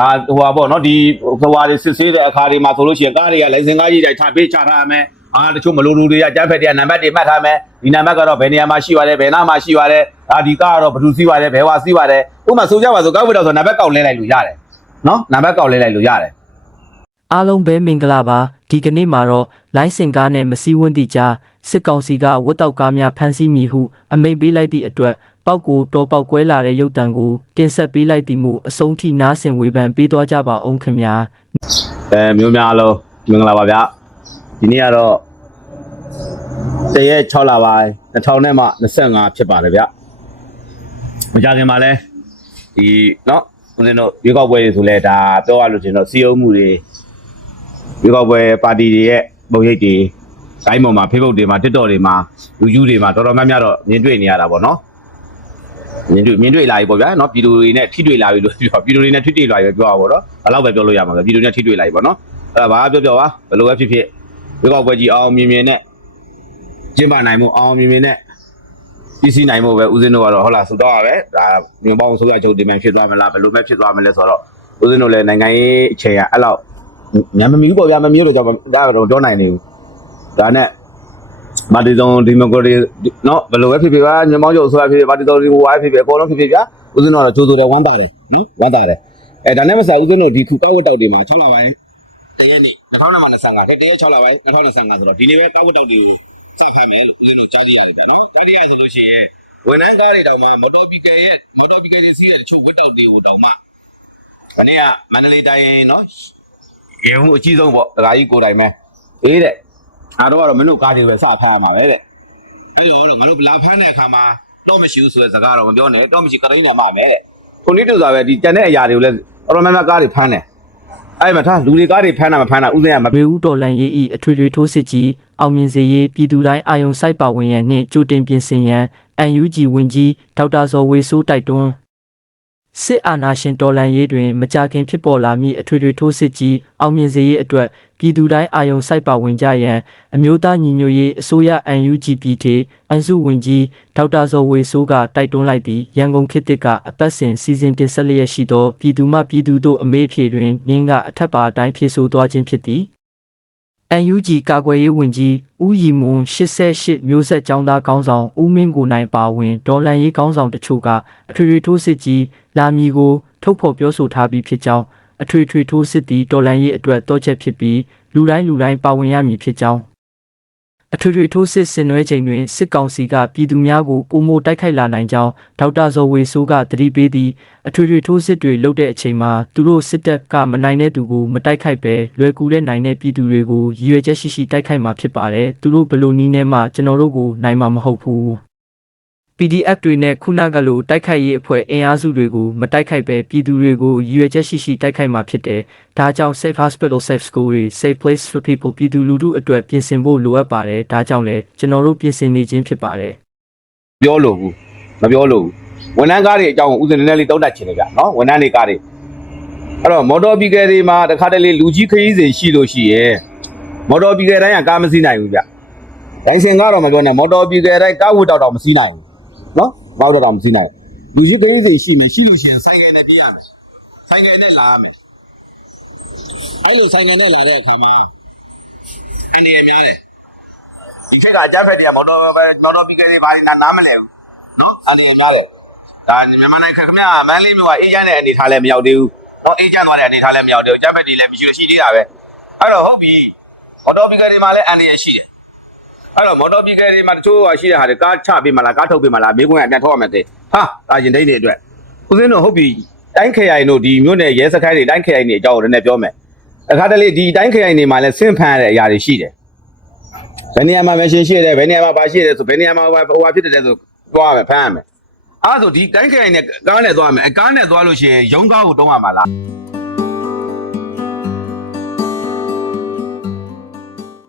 ဒါဟိုပါပေါ့နော်ဒီဟိုဟာတွေစစ်ဆေးတဲ့အခါတွေမှာဆိုလို့ရှိရင်ကားတွေကလိုင်စင်ကားကြီးတွေထားပေးချထားမယ်အာတချို့မလိုလူတွေကကျန်းဖက်တွေကနံပါတ်တွေမှတ်ထားမယ်ဒီနံပါတ်ကတော့ဘယ်နေရာမှာရှိပါတယ်ဘယ်နားမှာရှိပါတယ်ဒါဒီကားကတော့ဘယ်သူစီးပါတယ်ဘယ်ဟွာစီးပါတယ်ဥပမာဆိုကြပါဆိုကားဝတ်တော့ဆိုနံပါတ်ကောက်လဲလိုက်လို့ရတယ်နော်နံပါတ်ကောက်လဲလိုက်လို့ရတယ်အားလုံးပဲမင်္ဂလာပါဒီကနေ့မှာတော့လိုင်းစင်ကားနဲ့မစည်းဝန်းသည့်ကြားစစ်ကောင်စီကဝတ်တောက်ကားများဖမ်းဆီးမိဟုအမိန့်ပေးလိုက်သည့်အတွက် ပောက်ကိုတော်ပေါက်ကွဲလာတဲ့ရုပ်တံကိုတင်ဆက်ပေးလိုက်သည်မူအဆုံးထိနားဆင်ဝေဖန်ပေးသွားကြပါအောင်ခင်ဗျာ အဲမျိုးများအားလုံးမင်္ဂလာပါဗျာဒီနေ့ကတော့တရက်6လပိုင်း2000နဲ့မှ25ဖြစ်ပါတယ်ဗျမကြခင်မှာလဲဒီเนาะဦးဇင်းတို့ရွေးကောက်ပွဲတွေဆိုလဲဒါပြောရလို့ရှင်တော့စီယုံမှုတွေရွေးကောက်ပွဲပါတီတွေရဲ့ပုံရိပ်တွေတိုင်းပေါ်မှာ Facebook တွေမှာ TikTok တွေမှာ YouTube တွေမှာတော်တော်များများတော့မြင်တွေ့နေရတာပေါ့နော် မြင်တွေ့မြင်တွေ့လာပြီပေါ့ဗျာနော်ပြည်သူတွေနဲ့ထိတွေ့လာပြီလို့ပြောပြည်သူတွေနဲ့ထိတွေ့လာပြီပဲပြောရပါတော့ဘယ်လောက်ပဲပြောလို့ရမှာပဲပြည်သူနဲ့ထိတွေ့လာပြီပေါ့နော်အဲ့ဒါဘာပြောပြောပါဘယ်လိုပဲဖြစ်ဖြစ်ဒီကောက်ပွဲကြီးအောင်မြင်မြင်နဲ့ကျင်းပနိုင်မှုအောင်မြင်မြင်နဲ့ပြည်စီနိုင်မှုပဲဦးဇင်းတို့ကတော့ဟုတ်လားဆူတော့ရပဲဒါမြန်ပေါင်းဆိုရချုပ်ဒီမှန်ဖြစ်သွားမလားဘယ်လိုပဲဖြစ်သွားမလဲဆိုတော့ဦးဇင်းတို့လည်းနိုင်ငံရေးအခြေအရအဲ့လောက်ညမမီဘူးပေါ့ဗျာမမီလို့ကြောင့်ဒါတော့ပြောနိုင်နေဘူးဒါနဲ့ ပါတီစုံဒီမိုကရေစီနော်ဘယ်လိုပဲဖြစ်ဖြစ်ပါညမောင်းရုပ်ဆိုတာဖြစ်ဖြစ်ပါတီစုံဒီဟိုဝိုင်းဖြစ်ဖြစ်အကုန်လုံးဖြစ်ဖြစ်ဗျာဦးဇင်းတော်ကကြိုးစိုးတော်ဝမ်းပါတယ်နော်ဝမ်းပါတယ်အဲဒါနဲ့မဆိုင်ဦးဇင်းတို့ဒီခုကောက်ဝတ်တောက်တွေမှာ6လပိုင်းတရက်နေ့2025တဲ့တရက်6လပိုင်း2025ဆိုတော့ဒီနေ့ပဲကောက်ဝတ်တောက်တွေကိုစခတ်မယ်လို့ဦးဇင်းတို့ကြားသိရတယ်ဗျာနော်ကြားသိရဆိုလို့ရှိရင်ဝန်ထမ်းကားတွေတောင်မှမော်တော်ဘီကယ်ရဲ့မော်တော်ဘီကယ်တွေစီးတဲ့တချို့ဝတ်တောက်တွေကိုတောင်မှခဏကမန္တလေးတိုင်းနော်ရေမှုအကြီးဆုံးပေါ့တရားကြီးကိုတိုင်မဲအေးတဲ့ အားတော့ကတော့မင်းတို့ကားတွေပဲစဖတ်ရမှာပဲတဲ့အဲ့လိုတော့ငါတို့လာဖမ်းတဲ့အခါမှာတော့မရှိဘူးဆိုတဲ့စကားတော့မပြောနဲ့တော့မရှိကတိုင်းညာမမယ်တဲ့ခုနေ့တူဆိုပဲဒီတန်တဲ့အရာတွေကိုလည်းတော်တော်များများကားတွေဖမ်းတယ်အဲ့မှာထားလူတွေကားတွေဖမ်းတာမဖမ်းတာဥစဉ်ကမရေဦးတော်လန်ရေးဤအထွေထွေထိုးစစ်ကြီးအောင်မြင်စေရေးပြည်သူတိုင်းအာယုံစိုက်ပါဝင်ရန်နှင့်ကြိုတင်ပြင်ဆင်ရန် UNG ဝင်ကြီးဒေါက်တာဇော်ဝေဆိုးတိုက်တွန်းစစ်အာဏာရှင်တော်လှန်ရေးတွင်မကြာခင်ဖြစ်ပေါ်လာမည့်အထွေထွေထိုးစစ်ကြီးအောင်မြင်စေရေးအတွက် ပြည်သူတိုင်းအာယုံစိုက်ပါဝင်ကြရန်အမျိုးသားညီညွတ်ရေးအစိုးရ UNGPT အန်စုဝင်ကြီးဒေါက်တာဇော်ဝေဆိုးကတိုက်တွန်းလိုက်သည်ရန်ကုန်ခေတ်သစ်ကအပတ်စဉ်စီစဉ်တင်ဆက်လျက်ရှိသောပြည်သူမှပြည်သူတို့အမေးအဖြေတွင်မြင်းကအထက်ပါအတိုင်းဖြေဆိုသွားခြင်းဖြစ်သည် NUG ကာကွယ်ရေးဝန်ကြီးဦးရီမွန်88မျိုးဆက်ចောင်းသားခေါင်းဆောင်ဦးမင်းကိုနိုင်ပါဝင်ဒေါ်လန်ရေးခေါင်းဆောင်တချို့ကအထွေထွေထိုးစစ်ကြီးလာမီကိုထုတ်ဖော်ပြောဆိုထားပြီးဖြစ်ကြောင်း အထွေထွေထိုးစစ်သည်ဒေါ်လန်ရေးအတွက်တောချက်ဖြစ်ပြီးလူတိုင်းလူတိုင်းပါဝင်ရမည်ဖြစ်ကြောင်းအထွေထွေထိုးစစ်ဆင်နွှဲချိန်တွင်စစ်ကောင်စီကပြည်သူများကိုပုံမိုတိုက်ခိုက်လာနိုင်ကြောင်းဒေါက်တာဇော်ဝေဆိုးကတတိပေးသည်အထွေထွေထိုးစစ်တွေလုပ်တဲ့အချိန်မှာသူတို့စစ်တပ်ကမနိုင်တဲ့သူကိုမတိုက်ခိုက်ပဲလွယ်ကူတဲ့နိုင်တဲ့ပြည်သူတွေကိုရည်ရွယ်ချက်ရှိရှိတိုက်ခိုက်မှာဖြစ်ပါတယ်သူတို့ဘယ်လိုနည်းနဲ့မှကျွန်တော်တို့ကိုနိုင်မှာမဟုတ်ဘူး PDF တွေနဲ့ခုနကလိုတိုက်ခိုက်ရေးအဖွဲ့အင်အားစုတွေကိုမတိုက်ခိုက်ပဲပြည်သူတွေကိုရည်ရွယ်ချက်ရှိရှိတိုက်ခိုက်မှာဖြစ်တယ်။ဒါကြောင့် Safe Hospital Safe School တွေ Safe Place for People ပြည်သူလူထုအတွက်ပြင်ဆင်ဖို့လိုအပ်ပါတယ်။ဒါကြောင့်လည်းကျွန်တော်တို့ပြင်ဆင်နေခြင်းဖြစ်ပါတယ်။ပြောလို့ဘူးမပြောလို့ဘူးဝန်ထမ်းကားတွေအကြောင်းဥစဉ်နည်းနည်းလေးတောက်တက်ချင်တယ်ဗျနော်ဝန်ထမ်းတွေကားတွေအဲ့တော့မော်တော်ဘီကယ်တွေမှာတခါတလေလူကြီးခရီးစဉ်ရှိလို့ရှိရဲ့မော်တော်ဘီကယ်တိုင်းကကားမစီးနိုင်ဘူးဗျဒိုင်စင်ကားတော့မပြောနဲ့မော်တော်ဘီကယ်တိုင်းကားဝတ်တော့တော့မစီးနိုင်ဘူး နော်မောက်တော့တော့မစီးနိုင်ဘူးလူကြီးခရီးစဉ်ရှိနေရှိလို့ရှိရင်ဆိုင်ကယ်နဲ့ပြေးရမယ်ဆိုင်ကယ်နဲ့လာရမယ်အဲ့လိုဆိုင်ကယ်နဲ့လာတဲ့အခါမှာအနေရများတယ်ဒီခေတ်ကအကြမ်းဖက်တွေကမော်တော်ပဲမော်တော်ပီကယ်တွေဘာတွေနာနားမလဲဘူးနော်အနေနဲ့များတယ်ဒါမြန်မာနိုင်ငံခင်ဗျာမန်းလေးမျိုးကအေးချမ်းတဲ့အနေထားလည်းမရောက်သေးဘူးနော်အေးချမ်းသွားတဲ့အနေထားလည်းမရောက်သေးဘူးအကြမ်းဖက်တွေလည်းမရှိလို့ရှိသေးတာပဲအဲ့တော့ဟုတ်ပြီမော်တော်ပီကယ်တွေမှာလည်းအန်ဒီရရှိတယ် အဲ့တော့မော်တော်ပီကယ်တွေမှာတချို့ဟာရှိတဲ့ဟာတွေကားချပေးမလားကားထုတ်ပေးမလားမိကွန်းကပြန်ထုတ်ရမယ်တဲ့ဟာဒါရင်တိတ်နေအတွက်ဦးစင်းတို့ဟုတ်ပြီတိုင်းခရိုင်တို့ဒီမြို့နယ်ရဲစခန်းတွေတိုင်းခရိုင်တွေအကြောင်းကိုလည်းပြောမယ်အခါတလေဒီတိုင်းခရိုင်တွေမှာလည်းဆင့်ဖန်ရတဲ့အရာတွေရှိတယ်ဘယ်နေရာမှာမရှင်ရှိတယ်ဘယ်နေရာမှာပါရှိတယ်ဆိုဘယ်နေရာမှာဟိုဟာဖြစ်တယ်ဆိုသွားရမယ်ဖမ်းရမယ်အဲ့ဒါဆိုဒီတိုင်းခိုင်နဲ့ကားနဲ့သွားရမယ်အကားနဲ့သွားလို့ရှိရင်ရုံးကားကိုတုံးရမှာလား